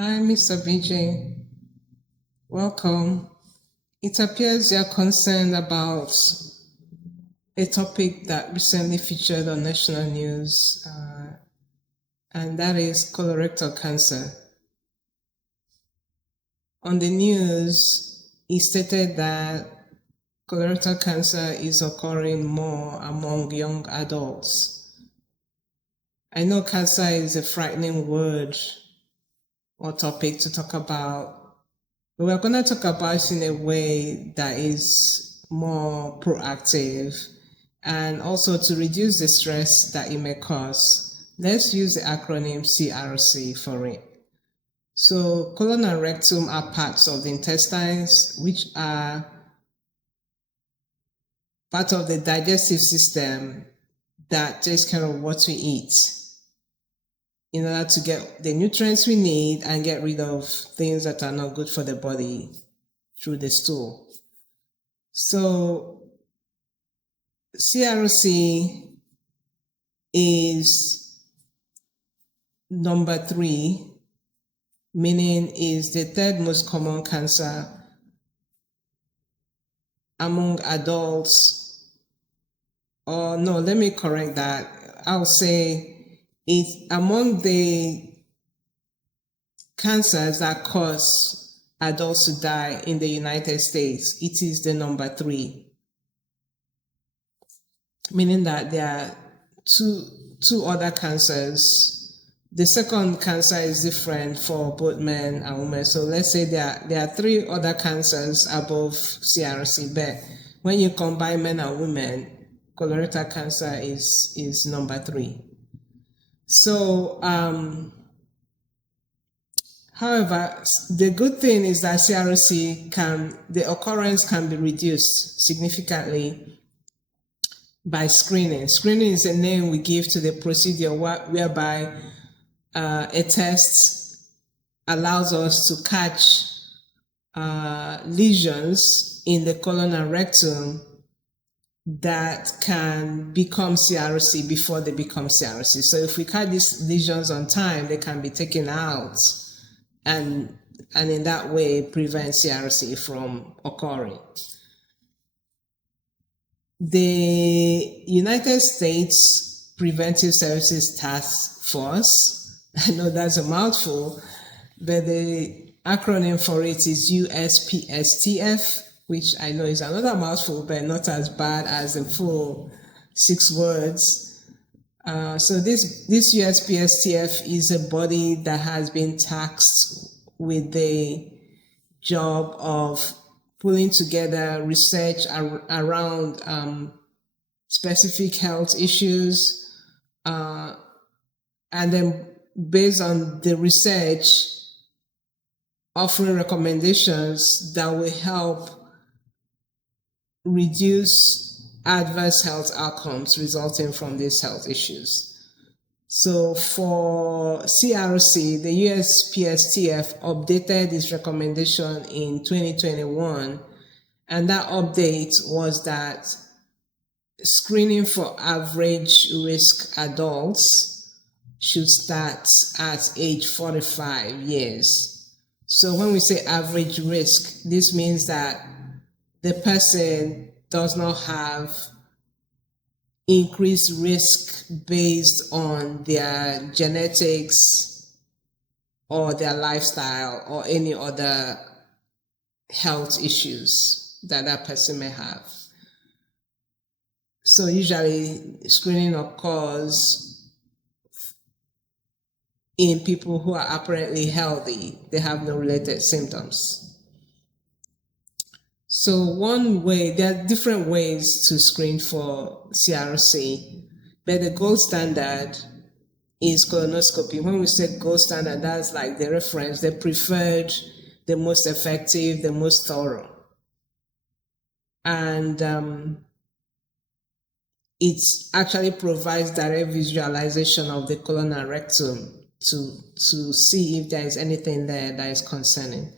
Hi, Mr. BJ. Welcome. It appears you are concerned about a topic that recently featured on national news, and that is colorectal cancer. On the news, it stated that colorectal cancer is occurring more among young adults. I know cancer is a frightening word or topic to talk about. But we're going to talk about it in a way that is more proactive and also to reduce the stress that it may cause. Let's use the acronym CRC for it. So colon and rectum are parts of the intestines which are part of the digestive system that takes care of what we eat in order to get the nutrients we need and get rid of things that are not good for the body through the stool. So CRC is number 3, meaning is the third most common cancer among adults. Or no, let me correct that. I'll say it's among the cancers that cause adults to die in the United States, it is the number 3. Meaning that there are two other cancers. The second cancer is different for both men and women. So let's say there are 3 other cancers above CRC, but when you combine men and women, colorectal cancer is number 3. So, however, the good thing is that CRC the occurrence can be reduced significantly by screening. Screening is a name we give to the procedure whereby a test allows us to catch lesions in the colon and rectum that can become CRC before they become CRC. So if we catch these lesions on time, they can be taken out and in that way prevent CRC from occurring. The United States Preventive Services Task Force, I know that's a mouthful, but the acronym for it is USPSTF, which I know is another mouthful, but not as bad as the full 6 words. So this USPSTF is a body that has been tasked with the job of pulling together research around specific health issues, and then based on the research, offering recommendations that will help reduce adverse health outcomes resulting from these health issues. So for CRC, the USPSTF updated its recommendation in 2021, and that update was that screening for average risk adults should start at age 45 years. So when we say average risk, this means that the person does not have increased risk based on their genetics or their lifestyle or any other health issues that person may have. So usually screening occurs in people who are apparently healthy. They have no related symptoms. So one way, there are different ways to screen for CRC, but the gold standard is colonoscopy. When we say gold standard, that's like the reference, the preferred, the most effective, the most thorough. And it actually provides direct visualization of the colon and rectum to see if there is anything there that is concerning.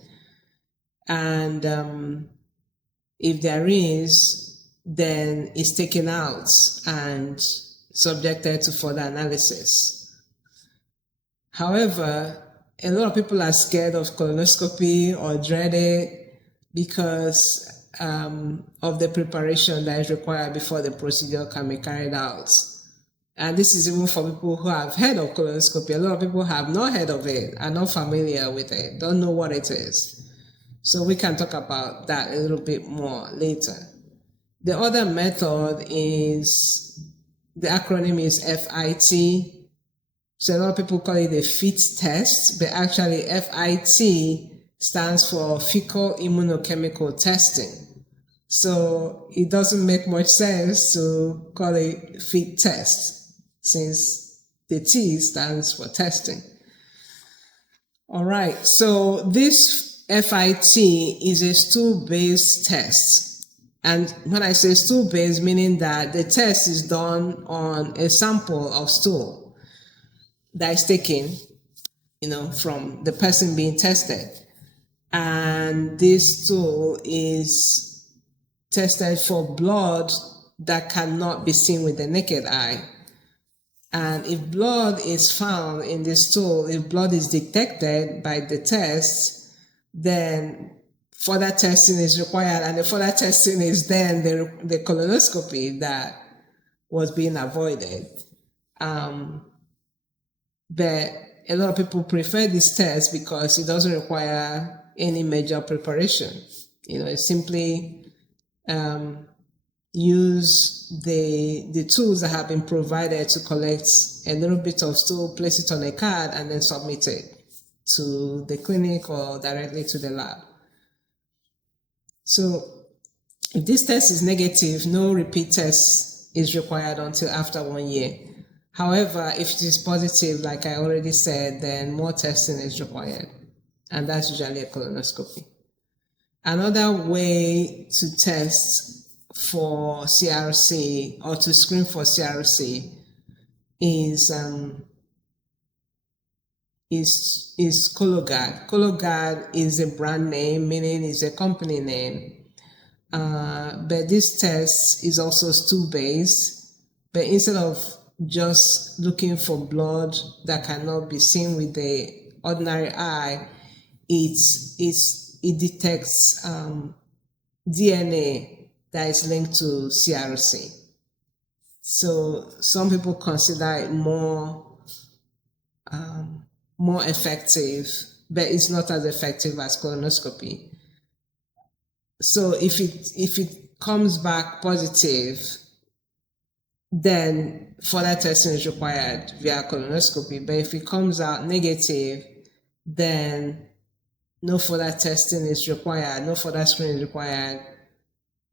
And if there is, then it's taken out and subjected to further analysis. However, a lot of people are scared of colonoscopy or dread it because of the preparation that is required before the procedure can be carried out. And this is even for people who have heard of colonoscopy. A lot of people have not heard of it, are not familiar with it, don't know what it is. So we can talk about that a little bit more later. The other method is, the acronym is FIT. So a lot of people call it a FIT test, but actually FIT stands for fecal immunochemical testing. So it doesn't make much sense to call it FIT test since the T stands for testing. All right, so this FIT is a stool-based test. And when I say stool-based, meaning that the test is done on a sample of stool that is taken, from the person being tested. And this stool is tested for blood that cannot be seen with the naked eye. And if blood is found in the stool, if blood is detected by the test, then further testing is required. And the further testing is then the colonoscopy that was being avoided. But a lot of people prefer this test because it doesn't require any major preparation. It simply use the tools that have been provided to collect a little bit of stool, place it on a card, and then submit it to the clinic or directly to the lab. So if this test is negative, no repeat test is required until after 1 year. However, if it is positive, like I already said, then more testing is required, and that's usually a colonoscopy. Another way to test for CRC or to screen for CRC is Cologuard. Cologuard is a brand name, meaning it's a company name. But this test is also stool-based, but instead of just looking for blood that cannot be seen with the ordinary eye, it detects DNA that is linked to CRC. So some people consider it more effective, but it's not as effective as colonoscopy. So if it comes back positive, then further testing is required via colonoscopy. But if it comes out negative, then no further testing is required, no further screening is required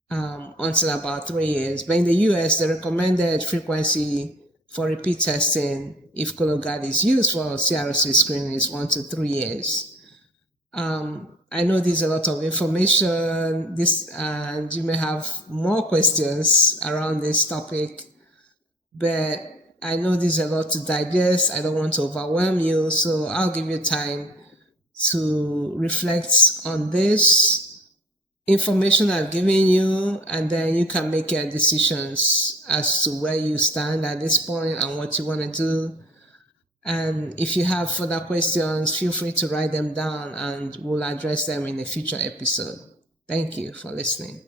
until about 3 years. But in the US, the recommended frequency for repeat testing, if Cologuard is used for CRC screening, is 1 to 3 years. I know there's a lot of information, and you may have more questions around this topic, but I know there's a lot to digest. I don't want to overwhelm you, so I'll give you time to reflect on this information I've given you, and then you can make your decisions as to where you stand at this point and what you want to do. And if you have further questions, feel free to write them down and we'll address them in a future episode. Thank you for listening.